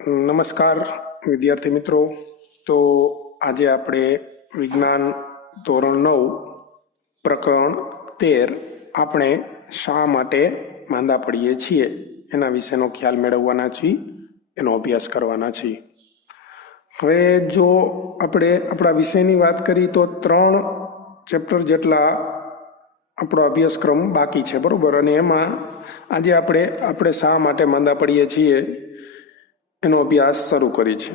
નમસ્કાર વિદ્યાર્થી મિત્રો. તો આજે આપણે વિજ્ઞાન ધોરણ 9 પ્રકરણ 13 આપણે શા માટે માંદા પડીએ છીએ એના વિશેનો ખ્યાલ મેળવવાના છીએ, એનો અભ્યાસ કરવાના છીએ. હવે જો આપણે આપણા વિષયની વાત કરી તો 3 ચેપ્ટર જેટલા આપણો અભ્યાસક્રમ બાકી છે, બરાબર. અને એમાં આજે આપણે શા માટે માંદા પડીએ છીએ એનો અભ્યાસ શરૂ કરી છે.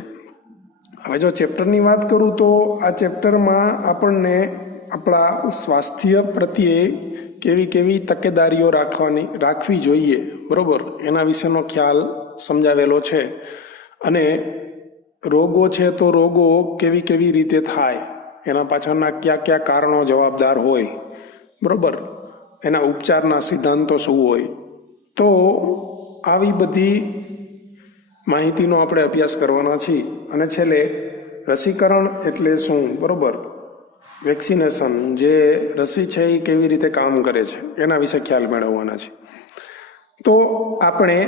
હવે જો ચેપ્ટરની વાત કરું તો આ ચેપ્ટરમાં આપણને આપણા સ્વાસ્થ્ય પ્રત્યે કેવી કેવી તકેદારીઓ રાખવી જોઈએ, બરાબર, એના વિશેનો ખ્યાલ સમજાવેલો છે. અને રોગો છે તો રોગો કેવી કેવી રીતે થાય, એના પાછળના કયા કયા કારણો જવાબદાર હોય, બરાબર, એના ઉપચારના સિદ્ધાંતો શું હોય. તો આવી બધી માહિતીનો આપણે અભ્યાસ કરવાના છીએ. અને છેલ્લે રસીકરણ એટલે શું, બરાબર, વેક્સિનેશન, જે રસી છે એ કેવી રીતે કામ કરે છે એના વિશે ખ્યાલ મેળવવાના છે. તો આપણે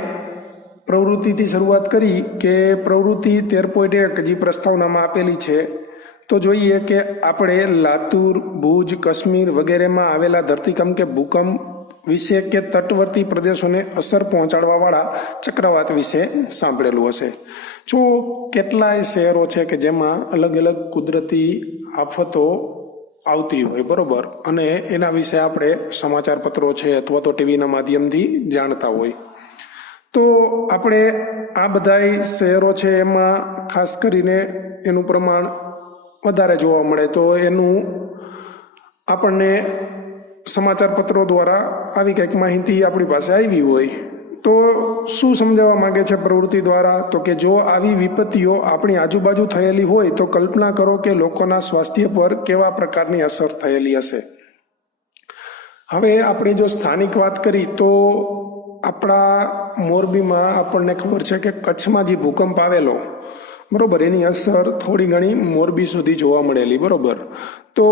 પ્રવૃત્તિથી શરૂઆત કરી કે પ્રવૃત્તિ 13.1 જે પ્રસ્તાવનામાં આપેલી છે, તો જોઈએ કે આપણે લાતુર, ભુજ, કાશ્મીર વગેરેમાં આવેલા ધરતીકંપ કે ભૂકંપ વિશે કે તટવર્તી પ્રદેશોને અસર પહોંચાડવાવાળા ચક્રવાત વિશે સાંભળેલું હશે. જો કેટલાય શહેરો છે કે જેમાં અલગ અલગ કુદરતી આફતો આવતી હોય, બરાબર, અને એના વિશે આપણે સમાચાર પત્રો છે અથવા તો ટીવીના માધ્યમથી જાણતા હોય. તો આપણે આ બધા શહેરો છે એમાં ખાસ કરીને એનું પ્રમાણ વધારે જોવા મળે. તો એનું આપણને સમાચાર પત્રો દ્વારા આવી કંઈક માહિતી આપણી પાસે આવી હોય તો શું સમજાવવા માંગે છે પ્રવૃત્તિ દ્વારા, તો કે જો આવી વિપત્તિઓ આપણી આજુબાજુ થયેલી હોય તો કલ્પના કરો કે લોકોના સ્વાસ્થ્ય પર કેવા પ્રકારની અસર થયેલી હશે. હવે આપણે જો સ્થાનિક વાત કરી તો આપણા મોરબીમાં આપણને ખબર છે કે કચ્છમાં જે ભૂકંપ આવેલો, બરાબર, એની અસર થોડી ઘણી મોરબી સુધી જોવા મળેલી, બરાબર. તો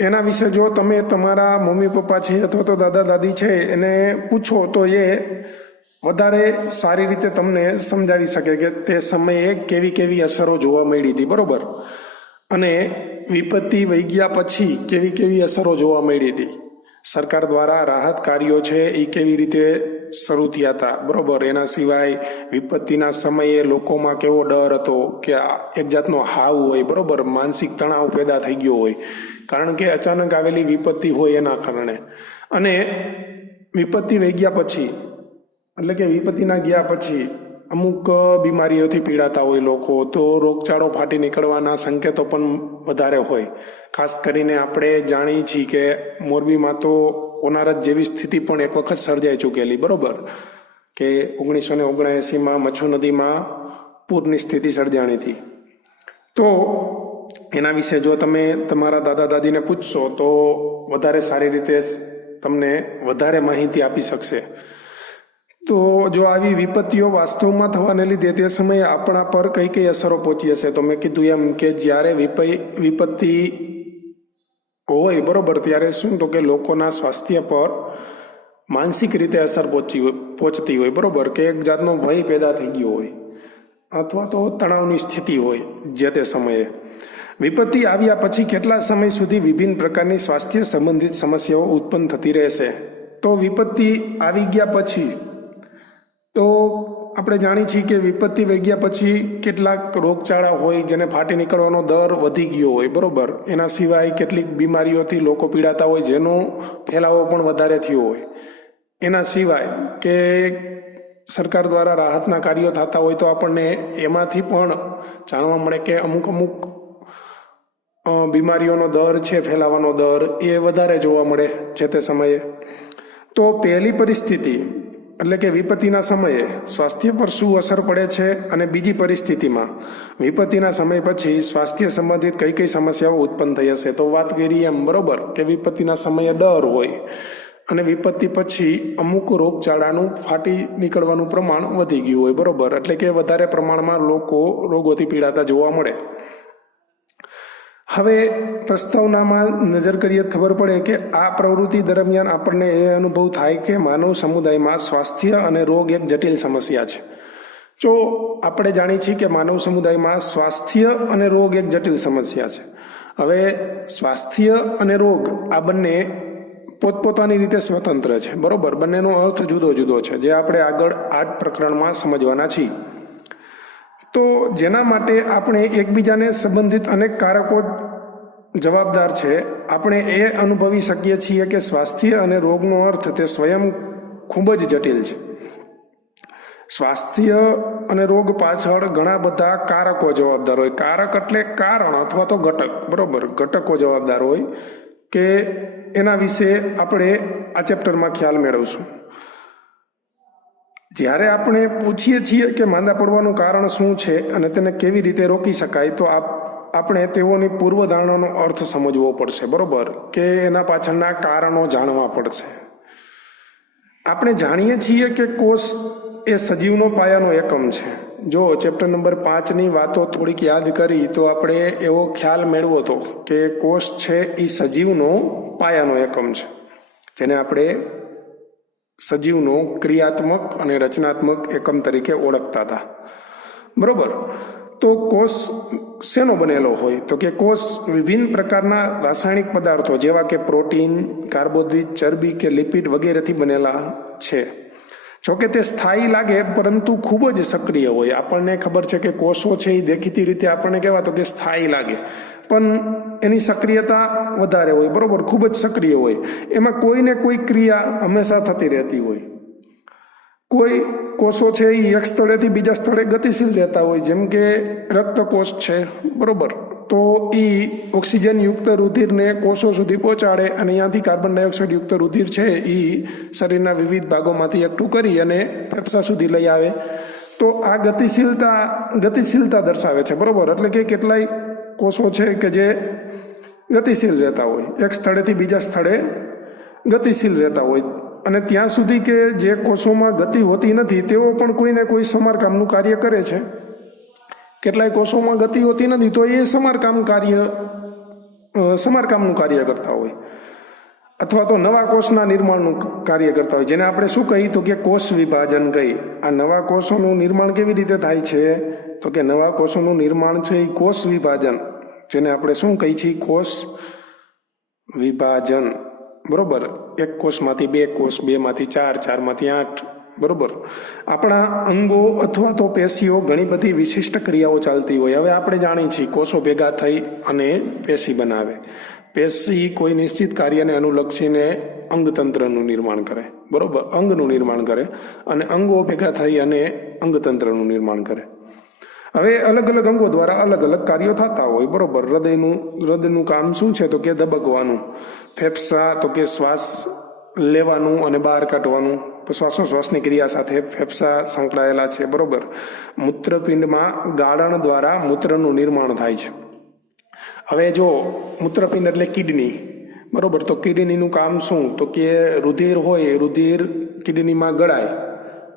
એના વિશે જો તમે તમારા મમ્મી પપ્પા છે અથવા તો દાદા દાદી છે એને પૂછો તો એ વધારે સારી રીતે તમને સમજાવી શકે કે તે સમયે કેવી કેવી અસરો જોવા મળી હતી, બરાબર, અને વિપત્તિ વહી ગયા પછી કેવી કેવી અસરો જોવા મળી હતી. સરકાર દ્વારા રાહત કાર્યો છે એ કેવી રીતે શરૂ થયા હતા, બરાબર. એના સિવાય વિપત્તિના સમયે લોકોમાં કેવો ડર હતો કે એક જાતનો હાવ હોય, બરાબર, માનસિક તણાવ પેદા થઈ ગયો હોય, કારણ કે અચાનક આવેલી વિપત્તિ હોય એના કારણે. અને વિપત્તિ વહી ગયા પછી એટલે કે વિપત્તિના ગયા પછી અમુક બીમારીઓથી પીડાતા હોય લોકો, તો રોગચાળો ફાટી નીકળવાના સંકેતો પણ વધારે હોય. ખાસ કરીને આપણે જાણીએ છીએ કે મોરબીમાં તો ઓનારત જેવી સ્થિતિ પણ એક વખત સર્જાઈ ચૂકેલી, બરાબર, કે 1979માં મચ્છુ નદીમાં પૂરની સ્થિતિ સર્જાણી હતી. તો એના વિશે જો તમે તમારા દાદા દાદીને પૂછશો તો વધારે સારી રીતે તમને વધારે માહિતી આપી શકશે. તો જો આવી વિપત્તિઓ વાસ્તવમાં થવાને લીધે તે સમયે આપણા પર કઈ કઈ અસરો પહોંચી હશે, તો મેં કીધું એમ કે જ્યારે વિપત્તિ હોય, બરાબર, ત્યારે શું, તો કે લોકોના સ્વાસ્થ્ય પર માનસિક રીતે અસર પહોંચતી હોય, બરાબર, કે એક જાતનો ભય પેદા થઈ ગયો હોય અથવા તો તણાવની સ્થિતિ હોય જે તે સમયે. વિપત્તિ આવ્યા પછી કેટલા સમય સુધી વિભિન્ન પ્રકારની સ્વાસ્થ્ય સંબંધિત સમસ્યાઓ ઉત્પન્ન થતી રહેશે. તો વિપત્તિ આવી ગયા પછી તો આપણે જાણીએ છીએ કે વિપત્તિ વહી ગયા પછી કેટલાક રોગચાળા હોય જેને ફાટી નીકળવાનો દર વધી ગયો હોય, બરાબર. એના સિવાય કેટલીક બીમારીઓથી લોકો પીડાતા હોય જેનો ફેલાવો પણ વધારે થયો હોય. એના સિવાય કે સરકાર દ્વારા રાહતના કાર્યો થતા હોય તો આપણને એમાંથી પણ જાણવા મળે કે અમુક બીમારીઓનો દર છે, ફેલાવાનો દર એ વધારે જોવા મળે છે તે સમયે. તો પહેલી પરિસ્થિતિ એટલે કે વિપત્તિના સમયે સ્વાસ્થ્ય પર શું અસર પડે છે, અને બીજી પરિસ્થિતિમાં વિપત્તિના સમય પછી સ્વાસ્થ્ય સંબંધિત કઈ કઈ સમસ્યાઓ ઉત્પન્ન થઈ હશે. તો વાત કરીએ એમ, બરાબર, કે વિપત્તિના સમયે ડર હોય અને વિપત્તિ પછી અમુક રોગચાળાનું ફાટી નીકળવાનું પ્રમાણ વધી ગયું હોય, બરાબર, એટલે કે વધારે પ્રમાણમાં લોકો રોગોથી પીડાતા જોવા મળે. હવે પ્રસ્તાવનામાં નજર કરીએ ખબર પડે કે આ પ્રવૃત્તિ દરમિયાન આપણને એ અનુભવ થાય કે માનવ સમુદાયમાં સ્વાસ્થ્ય અને રોગ એક જટિલ સમસ્યા છે. તો આપણે જાણીએ છીએ કે માનવ સમુદાયમાં સ્વાસ્થ્ય અને રોગ એક જટિલ સમસ્યા છે. હવે સ્વાસ્થ્ય અને રોગ આ બંને પોતપોતાની રીતે સ્વતંત્ર છે, બરોબર. બંનેનો અર્થ જુદો જુદો છે, જે આપણે આગળ આ જ પ્રકરણમાં સમજવાના છીએ. તો જેના માટે આપણે એકબીજાને સંબંધિત અનેક કારકો જવાબદાર છે. આપણે એ અનુભવી શકીએ છીએ કે સ્વાસ્થ્ય અને રોગનો અર્થ તે સ્વયં ખૂબ જ જટિલ છે. સ્વાસ્થ્ય અને રોગ પાછળ ઘણા બધા કારકો જવાબદાર હોય. કારક એટલે કારણ અથવા તો ઘટક, બરોબર. ઘટકો જવાબદાર હોય કે એના વિશે આપણે આ ચેપ્ટરમાં ખ્યાલ મેળવશું. જ્યારે આપણે પૂછીએ છીએ કે માંદા પડવાનું કારણ શું છે અને તેને કેવી રીતે રોકી શકાય, તો આપણે તેઓની પૂર્વધારણાનો અર્થ સમજવો પડશે, બરોબર, કે એના પાછળના કારણો જાણવા પડશે. આપણે જાણીએ છીએ કે કોષ એ સજીવનો પાયાનો એકમ છે. જો ચેપ્ટર નંબર 5ની વાતો થોડીક યાદ કરી તો આપણે એવો ખ્યાલ મેળવો હતો કે કોષ છે એ સજીવનો પાયાનો એકમ છે, જેને આપણે સજીવનો ક્રિયાત્મક અને રચનાત્મક એકમ તરીકે ઓળખતા હતા, બરોબર. તો કોષ શેનો બનેલો હોય? તો કે કોષ વિભિન્ન પ્રકારના રાસાયણિક પદાર્થો જેવા કે પ્રોટીન, કાર્બોદિત, ચરબી કે લિપિડ વગેરેથી બનેલા છે. જોકે તે સ્થાયી લાગે પરંતુ ખૂબ જ સક્રિય હોય. આપણને ખબર છે કે કોષો છે એ દેખીતી રીતે આપણને કહેવાતો કે સ્થાયી લાગે, પણ એની સક્રિયતા વધારે હોય, બરોબર, ખૂબ જ સક્રિય હોય. એમાં કોઈને કોઈ ક્રિયા હંમેશા થતી રહેતી હોય. કોઈ કોષો છે એ એક સ્થળેથી બીજા સ્થળે ગતિશીલ રહેતા હોય, જેમ કે રક્તકોષ છે, બરોબર. તો એ ઓક્સિજનયુક્ત રુધિરને કોષો સુધી પહોંચાડે અને અહીંયાથી કાર્બન ડાયોક્સાઇડ યુક્ત રુધિર છે એ શરીરના વિવિધ ભાગોમાંથી એકઠું કરી અને ફેફસા સુધી લઈ આવે. તો આ ગતિશીલતા દર્શાવે છે, બરોબર. એટલે કે કેટલાય કોષો છે કે જે ગતિશીલ રહેતા હોય, એક સ્થળેથી બીજા સ્થળે ગતિશીલ રહેતા હોય. અને ત્યાં સુધી કે જે કોષોમાં ગતિ હોતી નથી તેઓ પણ કોઈને કોઈ સમારકામનું કાર્ય કરે છે. કેટલાય કોષોમાં ગતિ હોતી નથી તો એ સમારકામનું કાર્ય કરતા હોય, અથવા તો નવા કોષના નિર્માણનું કાર્ય કરતા હોય, જેને આપણે શું કહીએ તો કે કોષ વિભાજન કહી. આ નવા કોષોનું નિર્માણ કેવી રીતે થાય છે? તો કે નવા કોષોનું નિર્માણ છે એ કોષ વિભાજન, જેને આપણે શું કહીએ છીએ? કોષ વિભાજન, બરોબર. એક કોષમાંથી 2 કોષ, 2માંથી 4, 4માંથી 8, બરોબર. આપણા અંગો અથવા તો પેશીઓ ઘણી બધી વિશિષ્ટ ક્રિયાઓ ચાલતી હોય. હવે આપણે જાણીએ છીએ કોષો ભેગા થઈ અને પેશી બનાવે. પેશી કોઈ નિશ્ચિત કાર્યને અનુલક્ષીને અંગતંત્રનું નિર્માણ કરે, બરોબર, અંગનું નિર્માણ કરે, અને અંગો ભેગા થઈ અને અંગતંત્રનું નિર્માણ કરે. હવે અલગ અલગ અંગો દ્વારા અલગ અલગ કાર્યો થતા હોય, બરોબર. હૃદયનું કામ શું છે? તો કે ધબકવાનું. ફેફસા તો કે શ્વાસ લેવાનું અને બહાર કાઢવાનું. તો શ્વાસોશ્વાસની ક્રિયા સાથે ફેફસા સંકળાયેલા છે, બરોબર. મૂત્રપિંડમાં ગાળણ દ્વારા મૂત્રનું નિર્માણ થાય છે. હવે જો મૂત્રપિંડ એટલે કિડની, બરોબર. તો કિડનીનું કામ શું? તો કે રુધિર હોય, રુધિર કિડનીમાં ગળાય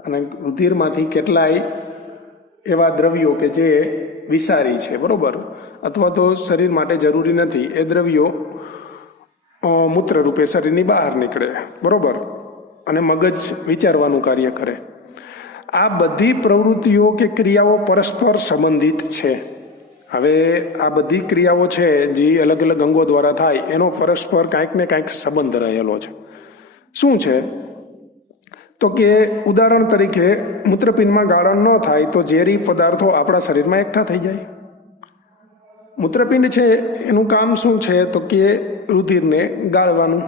અને રુધિરમાંથી કેટલાય એવા દ્રવ્યો કે જે વિષારી છે, બરોબર, અથવા તો શરીર માટે જરૂરી નથી, એ દ્રવ્યો મૂત્ર રૂપે શરીરની બહાર નીકળે, બરોબર, અને મગજ વિચારવાનું કાર્ય કરે. આ બધી પ્રવૃત્તિઓ કે ક્રિયાઓ પરસ્પર સંબંધિત છે. હવે આ બધી ક્રિયાઓ છે જે અલગ અલગ અંગો દ્વારા થાય, એનો પરસ્પર કાંઈક ને કાંઈક સંબંધ રહેલો છે. શું છે? તો કે ઉદાહરણ તરીકે મૂત્રપિંડમાં ગાળણ ન થાય તો ઝેરી પદાર્થો આપણા શરીરમાં એકઠા થઈ જાય. મૂત્રપિંડ છે એનું કામ શું છે? તો કે રુધિરને ગાળવાનું.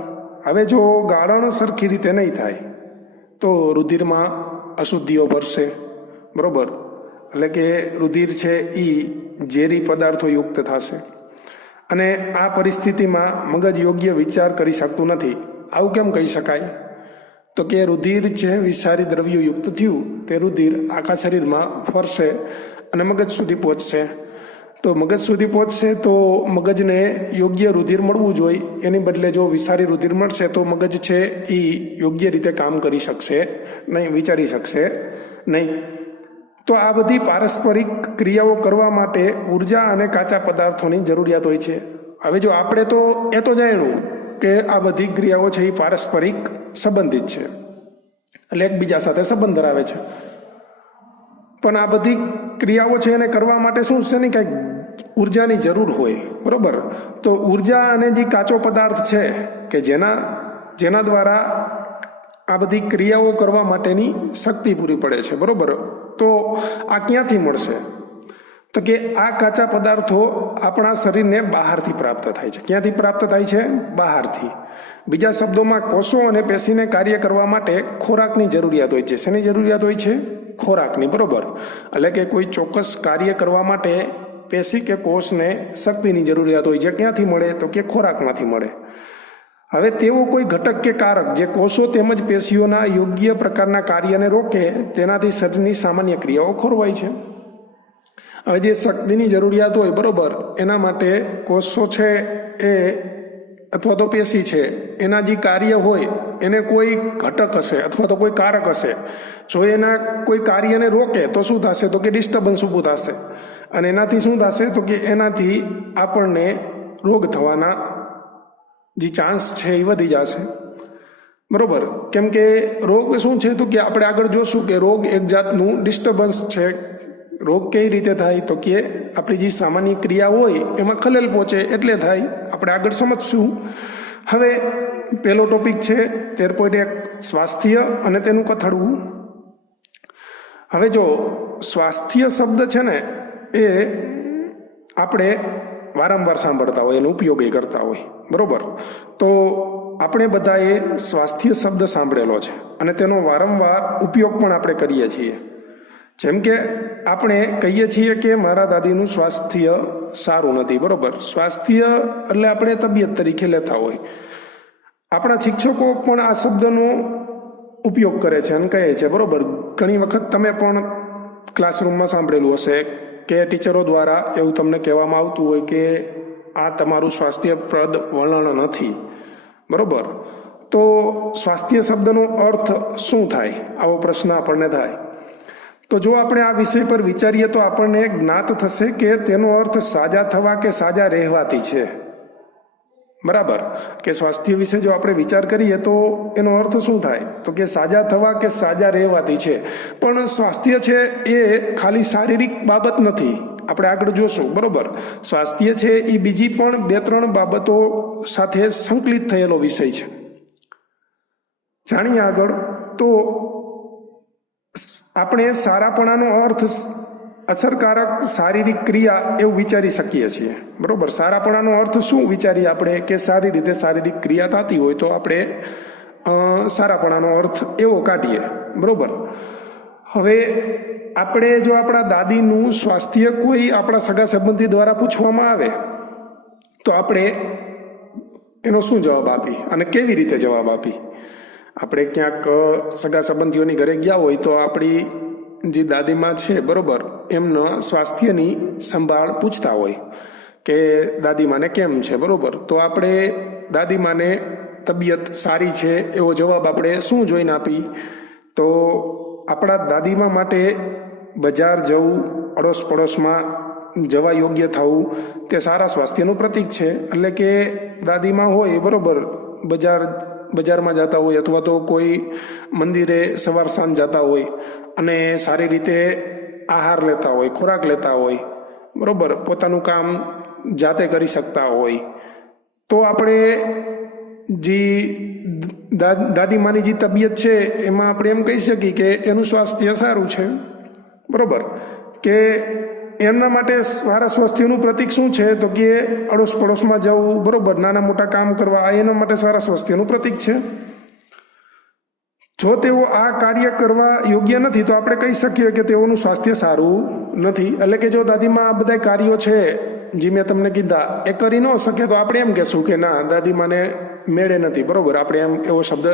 હવે જો ગાળણ સરખી રીતે નહીં થાય તો રુધિરમાં અશુદ્ધિઓ ભરશે, બરોબર. એટલે કે રુધિર છે એ ઝેરી પદાર્થો યુક્ત થશે અને આ પરિસ્થિતિમાં મગજ યોગ્ય વિચાર કરી શકતું નથી. આવું કેમ કહી શકાય? તો કે રુધિર છે વિષારી દ્રવ્યો યુક્ત થયું, તે રુધિર આખા શરીરમાં ફરશે અને મગજ સુધી પહોંચશે. તો મગજ સુધી પહોંચશે તો મગજને યોગ્ય રુધિર મળવું જોઈએ, એની બદલે જો વિષારી રુધિર મળશે તો મગજ છે એ યોગ્ય રીતે કામ કરી શકશે નહીં, વિચારી શકશે નહીં. તો આ બધી પારસ્પરિક ક્રિયાઓ કરવા માટે ઉર્જા અને કાચા પદાર્થોની જરૂરિયાત હોય છે. હવે જો આપણે તો એ તો જાણ્યું કે આ બધી ક્રિયાઓ છે એ પારસ્પરિક સંબંધિત છે, એટલે એકબીજા સાથે સંબંધ ધરાવે છે. પણ આ બધી ક્રિયાઓ છે એને કરવા માટે શું છે ને કંઈક ઉર્જાની જરૂર હોય, બરોબર. તો ઉર્જા અને જે કાચો પદાર્થ છે કે જેના દ્વારા આ બધી ક્રિયાઓ કરવા માટેની શક્તિ પૂરી પડે છે, બરોબર. તો આ ક્યાંથી મળશે? તો કે આ કાચા પદાર્થો આપણા શરીરને બહારથી પ્રાપ્ત થાય છે. ક્યાંથી પ્રાપ્ત થાય છે? બહારથી. બીજા શબ્દોમાં કોષો અને પેશીને કાર્ય કરવા માટે ખોરાકની જરૂરિયાત હોય છે. શેની જરૂરિયાત હોય છે? ખોરાકની, બરોબર. એટલે કે કોઈ ચોક્કસ કાર્ય કરવા માટે પેશી કે કોષને શક્તિની જરૂરિયાત હોય છે. ક્યાંથી મળે? તો કે ખોરાકમાંથી મળે. હવે તેવો કોઈ ઘટક કે કારક જે કોષો તેમજ પેશીઓના યોગ્ય પ્રકારના કાર્યને રોકે તેનાથી શરીરની સામાન્ય ક્રિયાઓ ખોરવાય છે. હવે જે શક્તિની જરૂરિયાત હોય, બરોબર, એના માટે કોષો છે એ અથવા તો પેશી છે એના જે કાર્ય હોય એને કોઈ ઘટક હશે અથવા તો કોઈ કારક હશે. જો એના કોઈ કાર્યને રોકે તો શું થશે? તો કે ડિસ્ટર્બન્સ ઊભું થશે. અને એનાથી શું થશે? તો કે એનાથી આપણને રોગ થવાના જે ચાન્સ છે એ વધી જશે, બરોબર. કેમ કે રોગ શું છે? તો કે આપણે આગળ જોશું કે રોગ એક જાતનું ડિસ્ટર્બન્સ છે. રોગ કઈ રીતે થાય? તો કે આપણી જે સામાન્ય ક્રિયા હોય એમાં ખલેલ પહોંચે એટલે થાય. આપણે આગળ સમજશું. હવે પહેલો ટોપિક છે 13.1 સ્વાસ્થ્ય અને તેનું કથળવું. હવે જો સ્વાસ્થ્ય શબ્દ છે ને એ આપણે વારંવાર સાંભળતા હોય, એનો ઉપયોગ કરતા હોય, બરોબર. તો આપણે બધાએ સ્વાસ્થ્ય શબ્દ સાંભળેલો છે અને તેનો વારંવાર ઉપયોગ પણ આપણે કરીએ છીએ. જેમ કે આપણે કહીએ છીએ કે મારા દાદીનું સ્વાસ્થ્ય સારું નથી, બરોબર. સ્વાસ્થ્ય એટલે આપણે તબિયત તરીકે લેતા હોય. આપણા શિક્ષકો પણ આ શબ્દનો ઉપયોગ કરે છે અને કહે છે, બરોબર. ઘણી વખત તમે પણ ક્લાસરૂમમાં સાંભળેલું હશે કે ટીચરો દ્વારા એવું તમને કહેવામાં આવતું હોય કે આ તમારું સ્વાસ્થ્યપ્રદ વલણ નથી, બરોબર. તો સ્વાસ્થ્ય શબ્દનો અર્થ શું થાય? આવો પ્રશ્ન આપણને થાય. તો જો આપણે આ વિષય પર વિચારીએ તો આપણને જ્ઞાત થશે કે તેનો અર્થ સાજા થવા કે સાજા રહેવાથી છે, બરાબર. કે સ્વાસ્થ્ય વિશે જો આપણે વિચાર કરીએ તો એનો અર્થ શું થાય? તો કે સાજા થવા કે સાજા રહેવાથી છે. પણ સ્વાસ્થ્ય છે એ ખાલી શારીરિક બાબત નથી. આપણે આગળ જોશું, બરોબર. સ્વાસ્થ્ય છે એ બીજી પણ 2-3 બાબતો સાથે સંકલિત થયેલો વિષય છે. જાણીએ આગળ. તો આપણે સારાપણાનો અર્થ અસરકારક શારીરિક ક્રિયા એવું વિચારી શકીએ છીએ, બરોબર. સારાપણાનો અર્થ શું વિચારીએ આપણે? કે સારી રીતે શારીરિક ક્રિયા થતી હોય તો આપણે સારાપણાનો અર્થ એવો કાઢીએ, બરોબર. હવે આપણે જો આપણા દાદીનું સ્વાસ્થ્ય કોઈ આપણા સગા સંબંધી દ્વારા પૂછવામાં આવે તો આપણે એનો શું જવાબ આપી અને કેવી રીતે જવાબ આપી? આપણે ક્યાંક સગા સંબંધીઓની ઘરે ગયા હોય તો આપણી જે દાદીમાં છે, બરોબર, એમના સ્વાસ્થ્યની સંભાળ પૂછતા હોય કે દાદીમાને કેમ છે, બરોબર. તો આપણે દાદીમાને તબિયત સારી છે એવો જવાબ આપણે શું જોઈને આપી? તો આપણા દાદીમા માટે બજાર જવું, અડોશ પડોશમાં જવા યોગ્ય થવું તે સારા સ્વાસ્થ્યનું પ્રતીક છે. એટલે કે દાદીમા હોય, બરોબર, બજારમાં જતા હોય અથવા તો કોઈ મંદિરે સવાર સાંજ જતા હોય અને સારી રીતે આહાર લેતા હોય, ખોરાક લેતા હોય, બરોબર, પોતાનું કામ જાતે કરી શકતા હોય, તો આપણે જે દાદીમાની જે તબિયત છે એમાં આપણે એમ કહી શકીએ કે એનું સ્વાસ્થ્ય સારું છે, બરોબર. કે એમના માટે સારા સ્વાસ્થ્યનું પ્રતીક શું છે? તો કે અડોશ પડોશમાં જવું, બરોબર, નાના મોટા કામ કરવા, આ એના માટે સારા સ્વાસ્થ્યનું પ્રતીક છે. જો તેઓ આ કાર્ય કરવા યોગ્ય નથી તો આપણે કહી શકીએ કે તેઓનું સ્વાસ્થ્ય સારું નથી. એટલે કે જો દાદીમાં આ બધા કાર્યો છે જે મેં તમને કીધા એ કરી ન શકે તો આપણે એમ કહેશું કે ના, દાદીમાને મેળે નથી, બરોબર. આપણે એમ એવો શબ્દ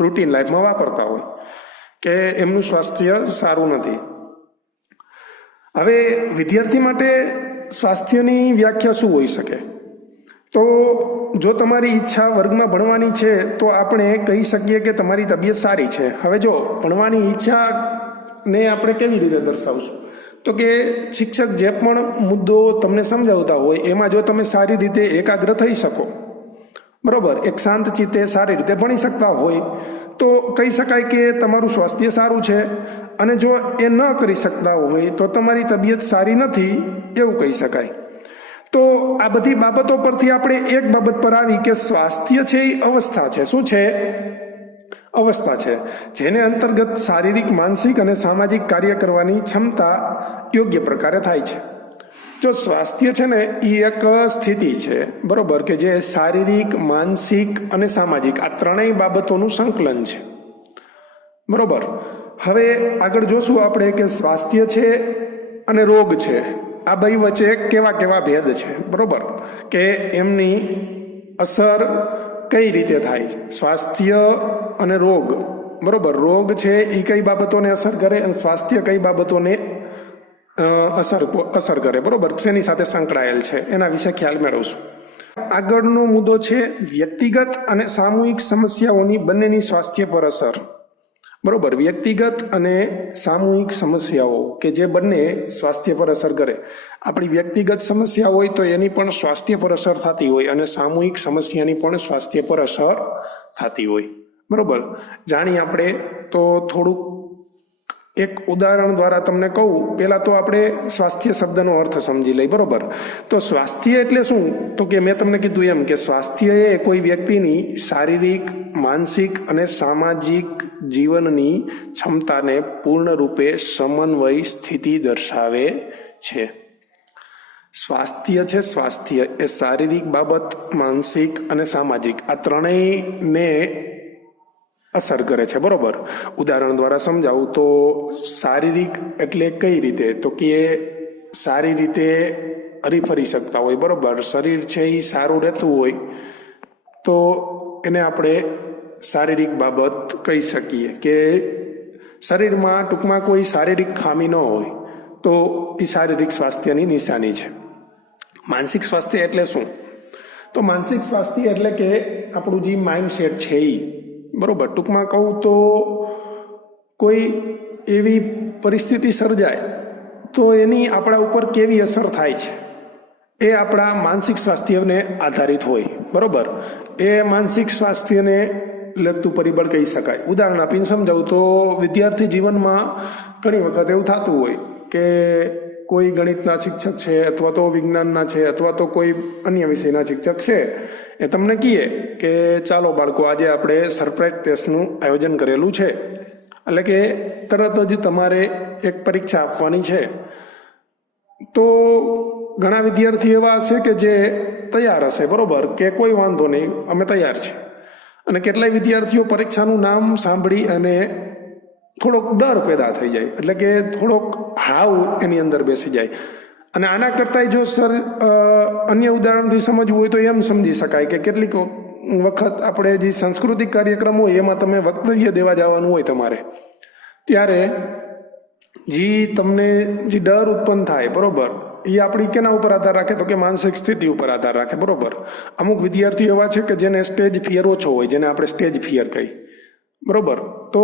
રૂટીન લાઈફમાં વાપરતા હોય કે એમનું સ્વાસ્થ્ય સારું નથી. હવે વિદ્યાર્થી માટે સ્વાસ્થ્યની વ્યાખ્યા શું હોઈ શકે? તો જો તમારી ઈચ્છા વર્ગમાં ભણવાની છે તો આપણે કહી શકીએ કે તમારી તબિયત સારી છે. હવે જો ભણવાની ઈચ્છાને આપણે કેવી રીતે દર્શાવશું? તો કે શિક્ષક જે પણ મુદ્દો તમને સમજાવતા હોય એમાં જો તમે સારી રીતે એકાગ્ર થઈ શકો, બરોબર, એક શાંત ચિત્તે સારી રીતે ભણી શકતા હોય તો કહી શકાય કે તમારું સ્વાસ્થ્ય સારું છે, અને જો એ ન કરી શકતા હોય તો તમારી તબિયત સારી નથી એવું કહી શકાય. તો આ બધી બાબતો પરથી આપણે એક બાબત પર આવી કે સ્વાસ્થ્ય છે એ અવસ્થા છે. શું છે? અવસ્થા છે, જેને અંતર્ગત શારીરિક, માનસિક અને સામાજિક કાર્ય કરવાની ક્ષમતા યોગ્ય પ્રકારે થાય છે. જો સ્વાસ્થ્ય છે ને એ એક સ્થિતિ છે, બરોબર, કે જે શારીરિક, માનસિક અને સામાજિક આ ત્રણેય બાબતોનું સંકલન છે, બરોબર. હવે આગળ જોશું આપણે કે સ્વાસ્થ્ય છે અને રોગ છે, આ બે વચ્ચે કેવા કેવા ભેદ છે, બરોબર, કે એમની અસર કઈ રીતે થાય છે. સ્વાસ્થ્ય અને રોગ, બરોબર, રોગ છે એ કઈ બાબતોને અસર કરે અને સ્વાસ્થ્ય કઈ બાબતોને અસર કરે, બરોબર, શેની સાથે સંકળાયેલ છે એના વિશે ખ્યાલ મેળવશું. આગળનો મુદ્દો છે વ્યક્તિગત અને સામૂહિક સમસ્યાઓની બંનેની સ્વાસ્થ્ય પર અસર, બરોબર. વ્યક્તિગત અને સામૂહિક સમસ્યાઓ કે જે બંને સ્વાસ્થ્ય પર અસર કરે. આપણી વ્યક્તિગત સમસ્યા હોય તો એની પણ સ્વાસ્થ્ય પર અસર થતી હોય અને સામૂહિક સમસ્યાની પણ સ્વાસ્થ્ય પર અસર થતી હોય, બરોબર. જાણીએ આપણે તો થોડુંક એક ઉદાહરણ દ્વારા તમને કહું. પહેલાં તો આપણે સ્વાસ્થ્ય શબ્દનો અર્થ સમજી લઈએ, બરોબર. તો સ્વાસ્થ્ય એટલે શું? તો કે મેં તમને કીધું એમ કે સ્વાસ્થ્ય એ કોઈ વ્યક્તિની શારીરિક, માનસિક અને સામાજિક જીવનની ક્ષમતાને પૂર્ણ રૂપે સમન્વય સ્થિતિ દર્શાવે છે. સ્વાસ્થ્ય છે, સ્વાસ્થ્ય એ શારીરિક બાબત, માનસિક અને સામાજિક આ ત્રણેયને અસર કરે છે, બરોબર. ઉદાહરણ દ્વારા સમજાવું તો શારીરિક એટલે કઈ રીતે? તો કે સારી રીતે હરીફરી શકતા હોય, બરોબર. શરીર છે એ સારું રહેતું હોય તો એને આપણે શારીરિક બાબત કહી શકીએ. કે શરીરમાં ટૂંકમાં કોઈ શારીરિક ખામી ન હોય તો એ શારીરિક સ્વાસ્થ્યની નિશાની છે. માનસિક સ્વાસ્થ્ય એટલે શું? તો માનસિક સ્વાસ્થ્ય એટલે કે આપણું જે માઇન્ડસેટ છે એ, બરોબર. ટૂંકમાં કહું તો કોઈ એવી પરિસ્થિતિ સર્જાય તો એની આપણા ઉપર કેવી અસર થાય છે એ આપણા માનસિક સ્વાસ્થ્યને આધારિત હોય, બરોબર. એ માનસિક સ્વાસ્થ્યને લગતું પરિબળ કહી શકાય. ઉદાહરણ આપીને સમજાવું તો વિદ્યાર્થી જીવનમાં ઘણી વખત એવું થતું હોય કે કોઈ ગણિતના શિક્ષક છે અથવા તો વિજ્ઞાનના છે અથવા તો કોઈ અન્ય વિષયના શિક્ષક છે, એ તમને કહે કે ચાલો બાળકો આજે આપણે સરપ્રાઇઝ ટેસ્ટનું આયોજન કરેલું છે, એટલે કે તરત જ તમારે એક પરીક્ષા આપવાની છે. તો ઘણા વિદ્યાર્થી એવા હશે કે જે તૈયાર હશે, બરોબર, કે કોઈ વાંધો નહીં અમે તૈયાર છે. અને કેટલાય વિદ્યાર્થીઓ પરીક્ષાનું નામ સાંભળી અને થોડોક ડર પેદા થઈ જાય, એટલે કે થોડોક હાવ એની અંદર બેસી જાય. અને આના કરતાં જો અન્ય ઉદાહરણથી સમજવું હોય તો એમ સમજી શકાય કે કેટલીક વખત આપણે જે સાંસ્કૃતિક કાર્યક્રમ હોય એમાં તમે વક્તવ્ય દેવા જવાનું હોય તમારે, ત્યારે જે તમને જે ડર ઉત્પન્ન થાય, બરોબર, એ આપણી કેના ઉપર આધાર રાખે? તો કે માનસિક સ્થિતિ ઉપર આધાર રાખે, બરોબર. અમુક વિદ્યાર્થીઓ એવા છે કે જેને સ્ટેજ ફિયર ઓછો હોય, જેને આપણે સ્ટેજ ફિયર કહીએ, બરોબર. તો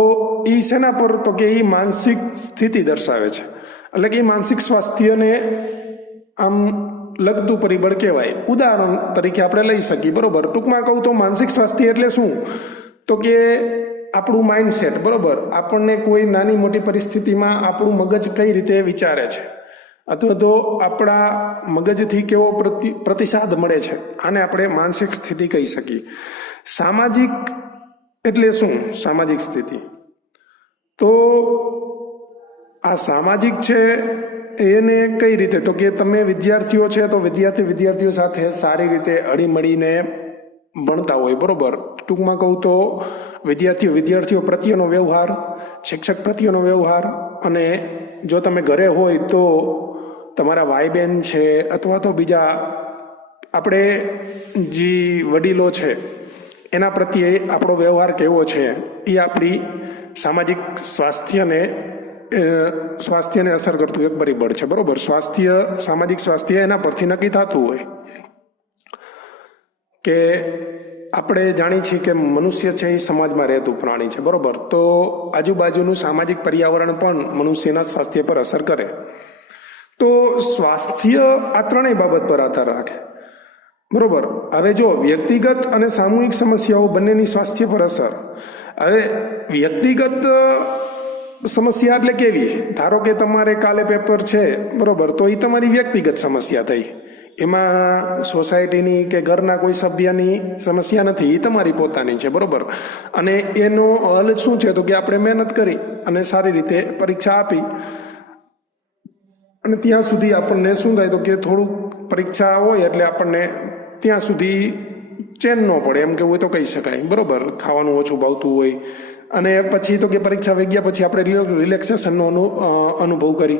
એ શેના પર? તો કે એ માનસિક સ્થિતિ દર્શાવે છે, એટલે કે એ માનસિક સ્વાસ્થ્યને આમ લગતું પરિબળ કહેવાય. ઉદાહરણ તરીકે આપણે લઈ શકીએ, બરોબર. ટૂંકમાં કહું તો માનસિક સ્વાસ્થ્ય એટલે શું? તો કે આપણું માઇન્ડસેટ, બરોબર. આપણને કોઈ નાની મોટી પરિસ્થિતિમાં આપણું મગજ કઈ રીતે વિચારે છે અથવા તો આપણા મગજથી કેવો પ્રતિસાદ મળે છે, આને આપણે માનસિક સ્થિતિ કહી શકીએ. સામાજિક એટલે શું? સામાજિક સ્થિતિ તો આ સામાજિક છે એને કઈ રીતે? તો કે તમે વિદ્યાર્થીઓ છે તો વિદ્યાર્થીઓ સાથે સારી રીતે હળીમળીને ભણતા હોય, બરોબર. ટૂંકમાં કહું તો વિદ્યાર્થીઓ પ્રત્યેનો વ્યવહાર, શિક્ષક પ્રત્યેનો વ્યવહાર, અને જો તમે ઘરે હોય તો તમારા ભાઈ બહેન છે અથવા તો બીજા આપણે જે વડીલો છે એના પ્રત્યે આપણો વ્યવહાર કેવો છે એ આપણી સામાજિક સ્વાસ્થ્યને અસર કરતું એક પરિબળ છે, બરોબર. સામાજિક સ્વાસ્થ્ય એના પરથી નક્કી થતું હોય. કે આપણે જાણીએ છીએ કે મનુષ્ય છે એ સમાજમાં રહેતું પ્રાણી છે, બરોબર. તો આજુબાજુનું સામાજિક પર્યાવરણ પણ મનુષ્યના સ્વાસ્થ્ય પર અસર કરે. તો સ્વાસ્થ્ય આ ત્રણેય બાબત પર આધાર રાખે, બરોબર. હવે જો વ્યક્તિગત અને સામૂહિક સમસ્યાઓ બંનેની સ્વાસ્થ્ય પર અસર. હવે વ્યક્તિગત સમસ્યા એટલે કેવી? ધારો કે તમારે કાલે પેપર છે, બરોબર, તો એ તમારી વ્યક્તિગત સમસ્યા થઈ. એમાં સોસાયટીની કે ઘરના કોઈ સભ્યની સમસ્યા નથી, એ તમારી પોતાની છે, બરોબર. અને એનો હલ શું છે? તો કે આપણે મહેનત કરી અને સારી રીતે પરીક્ષા આપી અને ત્યાં સુધી આપણને શું થાય? તો કે થોડુંક પરીક્ષા હોય એટલે આપણને ત્યાં સુધી ચેન ન પડે, એમ કેવું હોય તો કહી શકાય, બરોબર. ખાવાનું ઓછું ભાવતું હોય અને પછી તો કે પરીક્ષા વહી ગયા પછી આપણે રિલેક્સેશનનો અનુભવ કરી.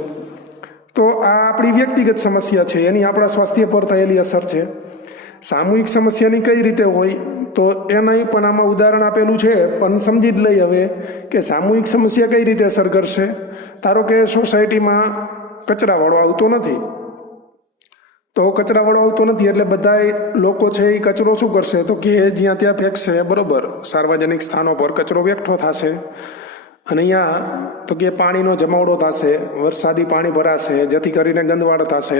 તો આ આપણી વ્યક્તિગત સમસ્યા છે, એની આપણા સ્વાસ્થ્ય પર થયેલી અસર છે. સામૂહિક સમસ્યાની કઈ રીતે હોય? તો એના પણ આમાં ઉદાહરણ આપેલું છે, પણ સમજી જ લઈ હવે કે સામૂહિક સમસ્યા કઈ રીતે અસર કરશે. ધારો કે સોસાયટીમાં કચરાવાળો આવતો નથી, તો કચરાવાળો આવતો નથી એટલે બધા લોકો છે એ કચરો શું કરશે? તો કે જ્યાં ત્યાં ફેંકશે, બરોબર. સાર્વજનિક સ્થાનો પર કચરો એકઠો થશે અને અહીંયા તો કે પાણીનો જમાવડો થશે, વરસાદી પાણી ભરાશે, જેથી કરીને ગંદવાડ થશે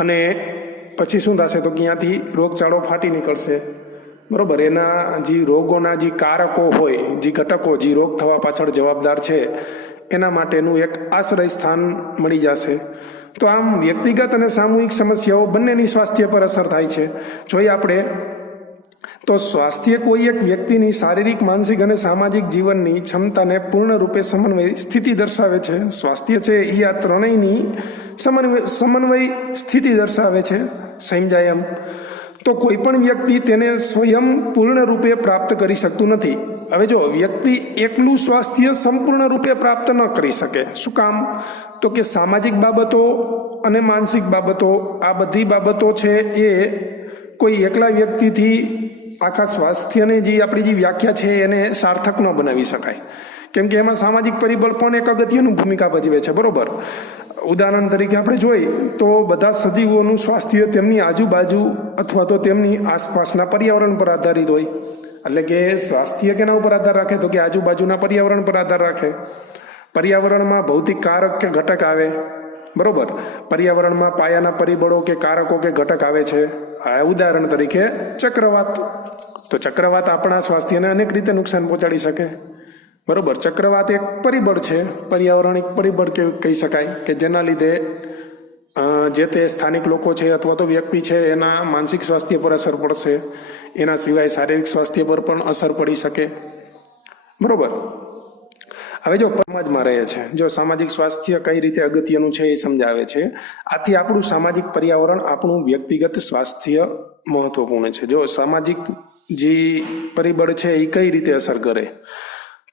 અને પછી શું થશે? તો ત્યાંથી રોગચાળો ફાટી નીકળશે, બરોબર. એના જે રોગોના જે કારકો હોય, જે ઘટકો જે રોગ થવા પાછળ જવાબદાર છે, એના માટેનું એક આશ્રય સ્થાન મળી જશે. તો આમ વ્યક્તિગત અને સામૂહિક સમસ્યાઓ બંનેની સ્વાસ્થ્ય પર અસર થાય છે. જોઈએ આપણે તો સ્વાસ્થ્ય કોઈ એક વ્યક્તિની શારીરિક, માનસિક અને સામાજિક જીવનની ક્ષમતાને પૂર્ણ રૂપે સમન્વય સ્થિતિ દર્શાવે છે. સ્વાસ્થ્ય છે એ આ ત્રણેયની સમન્વય સ્થિતિ દર્શાવે છે. સમજાય એમ? તો કોઈ પણ વ્યક્તિ તેને સ્વયં પૂર્ણ રૂપે પ્રાપ્ત કરી શકતું નથી. હવે જો વ્યક્તિ એકલું સ્વાસ્થ્ય સંપૂર્ણ રૂપે પ્રાપ્ત ન કરી શકે. શું કામ? તો કે સામાજિક બાબતો અને માનસિક બાબતો, આ બધી બાબતો છે એ કોઈ એકલા વ્યક્તિથી આખા સ્વાસ્થ્યની જે આપણી જે વ્યાખ્યા છે એને સાર્થક ન બનાવી શકાય, કેમ કે એમાં સામાજિક પરિબળ પણ એક અગત્યનું ભૂમિકા ભજવે છે, બરોબર. ઉદાહરણ તરીકે આપણે જોઈએ તો બધા સજીવોનું સ્વાસ્થ્ય તેમની આજુબાજુ અથવા તો તેમની આસપાસના પર્યાવરણ પર આધારિત હોય. એટલે કે સ્વાસ્થ્ય કેના ઉપર આધાર રાખે? તો કે આજુબાજુના પર્યાવરણ પર આધાર રાખે. પર્યાવરણમાં ભૌતિક કારક કે ઘટક આવે, બરોબર. પર્યાવરણમાં પાયાના પરિબળો કે કારકો કે ઘટક આવે છે. આ ઉદાહરણ તરીકે ચક્રવાત. તો ચક્રવાત આપણા સ્વાસ્થ્યને અનેક રીતે નુકસાન પહોંચાડી શકે, બરોબર. ચક્રવાત એક પરિબળ છે, પર્યાવરણિક પરિબળ કહી શકાય, કે જેના લીધે જે તે સ્થાનિક લોકો છે અથવા તો વ્યક્તિ છે એના માનસિક સ્વાસ્થ્ય પર અસર પડશે. એના સિવાય શારીરિક સ્વાસ્થ્ય પર પણ અસર પડી શકે, બરોબર. હવે જો સમાજમાં રહે છે, જો સામાજિક સ્વાસ્થ્ય કઈ રીતે અગત્યનું છે એ સમજાવે છે. આથી આપણું સામાજિક પર્યાવરણ આપણું વ્યક્તિગત સ્વાસ્થ્ય મહત્વપૂર્ણ છે. જો સામાજિક જે પરિબળ છે એ કઈ રીતે અસર કરે?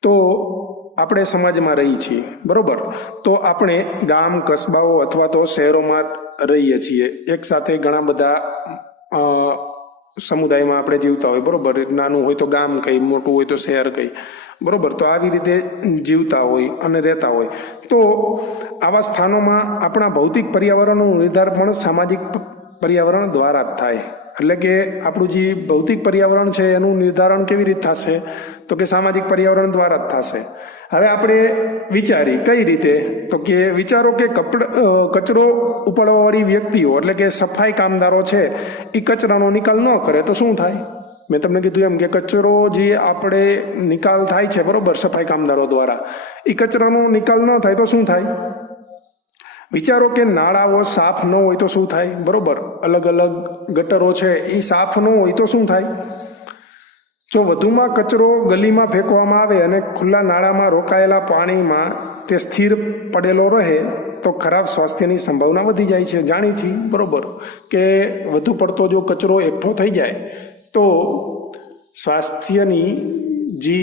તો આપણે સમાજમાં રહીએ છીએ, બરોબર. તો આપણે ગામ, કસ્બાઓ અથવા તો શહેરોમાં રહીએ છીએ. એક સાથે ઘણા બધા સમુદાયમાં આપણે જીવતા હોય, બરોબર. નાનું હોય તો ગામ કઈ, મોટું હોય તો શહેર કઈ, બરોબર. તો આવી રીતે જીવતા હોય અને રહેતા હોય. તો આવા સ્થાનોમાં આપણા ભૌતિક પર્યાવરણનું નિર્ધારણ પણ સામાજિક પર્યાવરણ દ્વારા જ થાય. એટલે કે આપણું જે ભૌતિક પર્યાવરણ છે એનું નિર્ધારણ કેવી રીતે થશે? તો કે સામાજિક પર્યાવરણ દ્વારા જ થશે. હવે આપણે વિચારી કઈ રીતે? તો કે વિચારો કે કચરો ઉપાડવાવાળી વ્યક્તિઓ એટલે કે સફાઈ કામદારો છે એ કચરાનો નિકાલ ન કરે તો શું થાય? મેં તમને કીધું એમ કે કચરો જે આપણે નિકાલ થાય છે, બરોબર, સફાઈ કામદારો દ્વારા, એ કચરાનો નિકાલ ન થાય તો શું થાય? વિચારો કે નાળાઓ સાફ ન હોય તો શું થાય? બરોબર, અલગ અલગ ગટરો છે એ સાફ ન હોય તો શું થાય? જો વધુમાં કચરો ગલીમાં ફેંકવામાં આવે અને ખુલ્લા નાળામાં રોકાયેલા પાણીમાં તે સ્થિર પડેલો રહે તો ખરાબ સ્વાસ્થ્યની સંભાવના વધી જાય છે. જાણી છીએ, બરોબર, કે વધુ પડતો જો કચરો એકઠો થઈ જાય તો સ્વાસ્થ્યની જે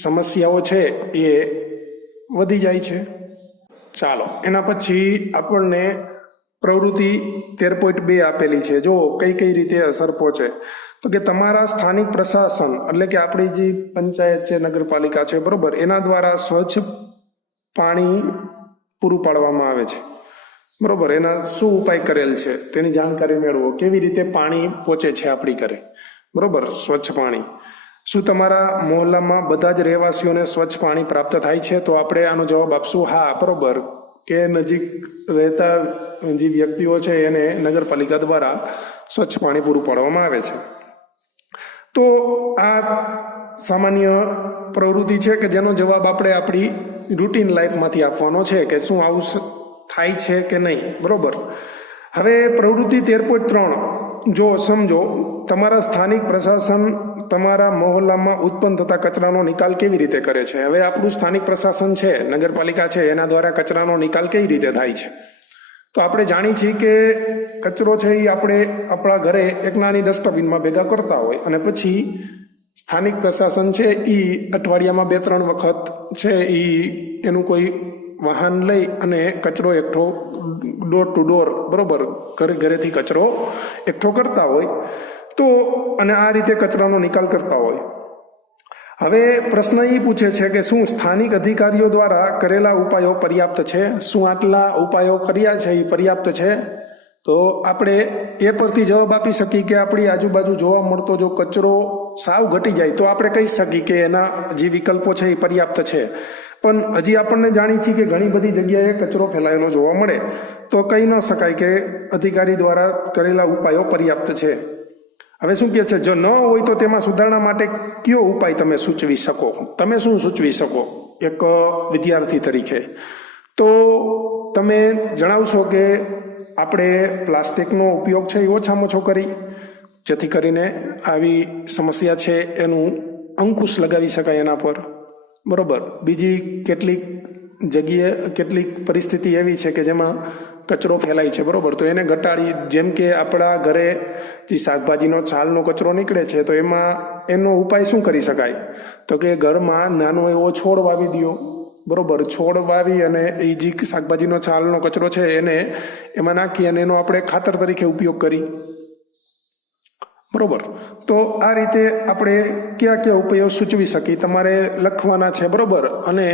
સમસ્યાઓ છે એ વધી જાય છે. ચાલો એના પછી આપણને પ્રવૃત્તિ 13.2 આપેલી છે. જો કઈ કઈ રીતે અસર પહોંચે? તો કે તમારા સ્થાનિક પ્રશાસન એટલે કે આપણી જે પંચાયત છે, નગરપાલિકા છે, બરોબર, એના દ્વારા સ્વચ્છ પાણી પૂરું પાડવામાં આવે છે, બરોબર. એના શું ઉપાય કરેલ છે તેની જાણકારી મેળવો. કેવી રીતે પાણી પહોંચે છે આપણી ઘરે, બરોબર, સ્વચ્છ પાણી. શું તમારા મહોલ્લામાં બધા જ રહેવાસીઓને સ્વચ્છ પાણી પ્રાપ્ત થાય છે? તો આપણે આનો જવાબ આપશું હા, બરોબર, કે નજીક રહેતા જે વ્યક્તિઓ છે એને નગરપાલિકા દ્વારા સ્વચ્છ પાણી પૂરું પાડવામાં આવે છે. તો આ સામાન્ય પ્રવૃત્તિ છે કે જેનો જવાબ આપણે આપણી રૂટીન લાઈફમાંથી આપવાનો છે કે શું આવું થાય છે કે નહીં, બરોબર. હવે પ્રવૃત્તિ 13.3 જો સમજો, તમારા સ્થાનિક પ્રશાસન તમારા મહોલ્લામાં ઉત્પન્ન થતા કચરાનો નિકાલ કેવી રીતે કરે છે. હવે આપણું સ્થાનિક પ્રશાસન છે, નગરપાલિકા છે, એના દ્વારા કચરાનો નિકાલ કઈ રીતે થાય છે. તો આપણે જાણીએ છીએ કે કચરો છે એ આપણે આપણા ઘરે એક નાની ડસ્ટબિનમાં ભેગા કરતા હોય અને પછી સ્થાનિક પ્રશાસન છે એ અઠવાડિયામાં 2-3 વખત છે એ એનું કોઈ વાહન લઈ અને કચરો એકઠો ડોર ટુ ડોર, બરોબર, ઘરેથી કચરો એકઠો કરતા હોય. તો અને આ રીતે કચરાનો નિકાલ કરતા હોય. હવે પ્રશ્ન એ પૂછે છે કે શું સ્થાનિક અધિકારીઓ દ્વારા કરેલા ઉપાયો પર્યાપ્ત છે. શું આટલા ઉપાયો કર્યા છે એ પર્યાપ્ત છે. તો આપણે એ પરથી જવાબ આપી શકીએ કે આપણી આજુબાજુ જોવા મળતો જો કચરો સાવ ઘટી જાય તો આપણે કહી શકીએ કે એના જે વિકલ્પો છે એ પર્યાપ્ત છે. પણ હજી આપણને જાણીએ છીએ કે ઘણી બધી જગ્યાએ કચરો ફેલાયેલો જોવા મળે, તો કહી ન શકાય કે અધિકારી દ્વારા કરેલા ઉપાયો પર્યાપ્ત છે. હવે શું કહે છે, જો ન હોય તો તેમાં સુધારણા માટે કયો ઉપાય તમે સૂચવી શકો. તમે શું સૂચવી શકો એક વિદ્યાર્થી તરીકે? તો તમે જણાવશો કે આપણે પ્લાસ્ટિકનો ઉપયોગ છે એ ઓછામાં ઓછો કરી, જેથી કરીને આવી સમસ્યા છે એનું અંકુશ લગાવી શકાય એના પર, બરોબર. બીજી કેટલીક જગ્યાએ કેટલીક પરિસ્થિતિ એવી છે કે જેમાં કચરો ફેલાય છે, બરોબર, તો એને ઘટાડી, જેમ કે આપણા ઘરે જે શાકભાજીનો છાલનો કચરો નીકળે છે તો એનો ઉપાય શું કરી શકાય. તો કે ઘરમાં નાનો એવો છોડ વાવી દો, બરોબર. છોડ વાવી અને એ જે શાકભાજીનો છાલનો કચરો છે એને એમાં નાખી અને એનો આપણે ખાતર તરીકે ઉપયોગ કરી, બરોબર. તો આ રીતે આપણે કયા કયા ઉપાયો સૂચવી શકીએ તમારે લખવાના છે, બરોબર, અને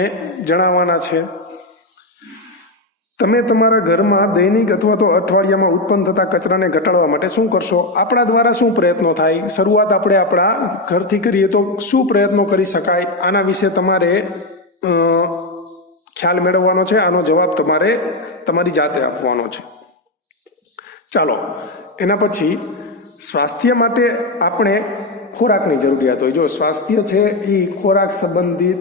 જણાવવાના છે. તમે તમારા ઘરમાં દૈનિક અથવા તો અઠવાડિયામાં ઉત્પન્ન થતા કચરાને ઘટાડવા માટે શું કરશો. આપણા દ્વારા શું પ્રયત્નો થાય, શરૂઆત આપણે આપણા ઘરથી કરીએ તો શું પ્રયત્નો કરી શકાય, આના વિશે તમારે ખ્યાલ મેળવવાનો છે. આનો જવાબ તમારે તમારી જાતે આપવાનો છે. ચાલો, એના પછી સ્વાસ્થ્ય માટે આપણે ખોરાકની જરૂરિયાત હોય. જો સ્વાસ્થ્ય છે એ ખોરાક સંબંધિત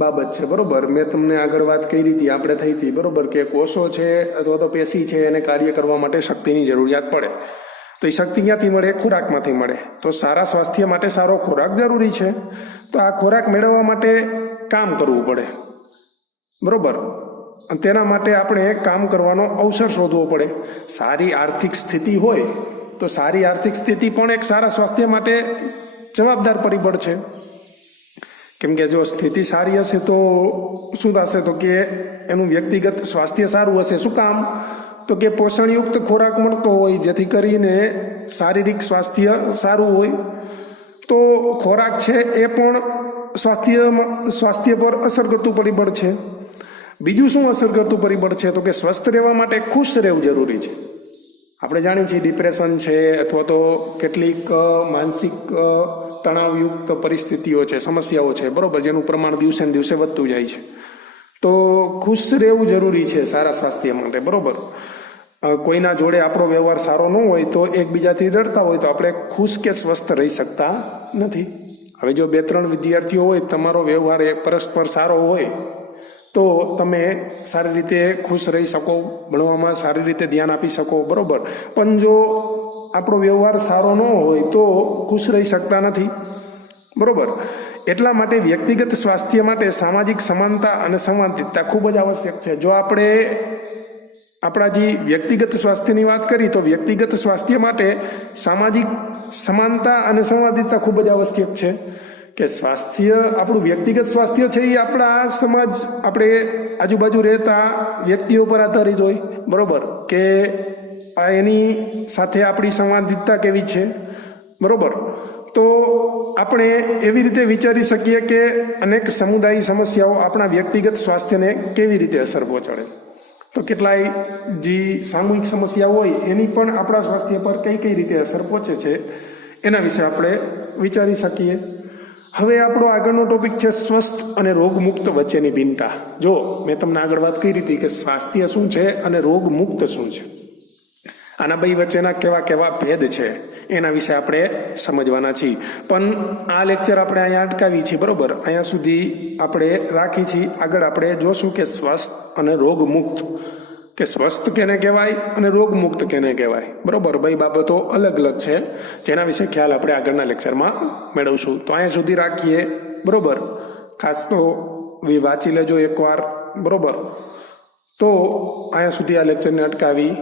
બાબત છે, બરોબર. મેં તમને આગળ વાત કરી હતી, આપણે થઈ હતી, બરોબર, કે કોષો છે અથવા તો પેશી છે એને કાર્ય કરવા માટે શક્તિની જરૂરિયાત પડે. તો એ શક્તિ ક્યાંથી મળે? ખોરાકમાંથી મળે. તો સારા સ્વાસ્થ્ય માટે સારો ખોરાક જરૂરી છે. તો આ ખોરાક મેળવવા માટે કામ કરવું પડે, બરોબર. તેના માટે આપણે કામ કરવાનો અવસર શોધવો પડે. સારી આર્થિક સ્થિતિ હોય તો સારી આર્થિક સ્થિતિ પણ એક સારા સ્વાસ્થ્ય માટે જવાબદાર પરિબળ છે. કેમ કે જો સ્થિતિ સારી હશે તો શું થશે, તો કે એનું વ્યક્તિગત સ્વાસ્થ્ય સારું હશે. શું કામ? તો કે પોષણયુક્ત ખોરાક મળતો હોય જેથી કરીને શારીરિક સ્વાસ્થ્ય સારું હોય. તો ખોરાક છે એ પણ સ્વાસ્થ્ય પર અસર કરતું પરિબળ છે. બીજું શું અસર કરતું પરિબળ છે? તો કે સ્વસ્થ રહેવા માટે ખુશ રહેવું જરૂરી છે. આપણે જાણીએ છીએ ડિપ્રેશન છે અથવા તો કેટલીક માનસિક તણાવયુક્ત પરિસ્થિતિઓ છે, સમસ્યાઓ છે, બરોબર, જેનું પ્રમાણ દિવસે ને દિવસે વધતું જાય છે. તો ખુશ રહેવું જરૂરી છે સારા સ્વાસ્થ્ય માટે, બરોબર. કોઈના જોડે આપણો વ્યવહાર સારો ન હોય તો એકબીજાથી ડરતા હોય તો આપણે ખુશ કે સ્વસ્થ રહી શકતા નથી. હવે જો 2-3 વિદ્યાર્થીઓ હોય, તમારો વ્યવહાર એ પરસ્પર સારો હોય તો તમે સારી રીતે ખુશ રહી શકો, ભણવામાં સારી રીતે ધ્યાન આપી શકો, બરોબર. પણ જો આપણો વ્યવહાર સારો ન હોય તો ખુશ રહી શકતા નથી, બરોબર. એટલા માટે વ્યક્તિગત સ્વાસ્થ્ય માટે સામાજિક સમાનતા અને સંવાદિતતા ખૂબ જ આવશ્યક છે. જો આપણે આપણા જે વ્યક્તિગત સ્વાસ્થ્યની વાત કરી તો વ્યક્તિગત સ્વાસ્થ્ય માટે સામાજિક સમાનતા અને સંવાદિતતા ખૂબ જ આવશ્યક છે. કે સ્વાસ્થ્ય, આપણું વ્યક્તિગત સ્વાસ્થ્ય છે એ આપણા સમાજ, આપણે આજુબાજુ રહેતા વ્યક્તિઓ પર આધારિત હોય, બરોબર, કે એની સાથે આપણી સંવાદિતતા કેવી છે, બરોબર. તો આપણે એવી રીતે વિચારી શકીએ કે અનેક સમુદાયી સમસ્યાઓ આપણા વ્યક્તિગત સ્વાસ્થ્યને કેવી રીતે અસર પહોંચાડે. તો કેટલાય જે સામૂહિક સમસ્યા હોય એની પણ આપણા સ્વાસ્થ્ય પર કઈ કઈ રીતે અસર પહોંચે છે એના વિશે આપણે વિચારી શકીએ. હવે આપણો આગળનો ટોપિક છે સ્વસ્થ અને રોગમુક્ત વચ્ચેની ભિન્નતા. જો મેં તમને આગળ વાત કરી હતી કે સ્વાસ્થ્ય શું છે અને રોગમુક્ત શું છે. આના બે વચ્ચેના કેવા કેવા ભેદ છે એના વિશે આપણે સમજવાના છીએ. પણ આ લેક્ચર આપણે અહીંયા અટકાવી છીએ, બરોબર. અહીંયા સુધી આપણે રાખી છીએ. આગળ આપણે જોશું કે સ્વસ્થ અને રોગમુક્ત, કે સ્વસ્થ કેને કહેવાય અને રોગમુક્ત કેને કહેવાય, બરોબર. બે બાબતો અલગ અલગ છે, જેના વિશે ખ્યાલ આપણે આગળના લેક્ચરમાં મેળવશું. તો અહીંયા સુધી રાખીએ, બરોબર. ખાસ તો વાંચી લેજો એકવાર, બરોબર. તો અહીંયા સુધી આ લેક્ચરને અટકાવી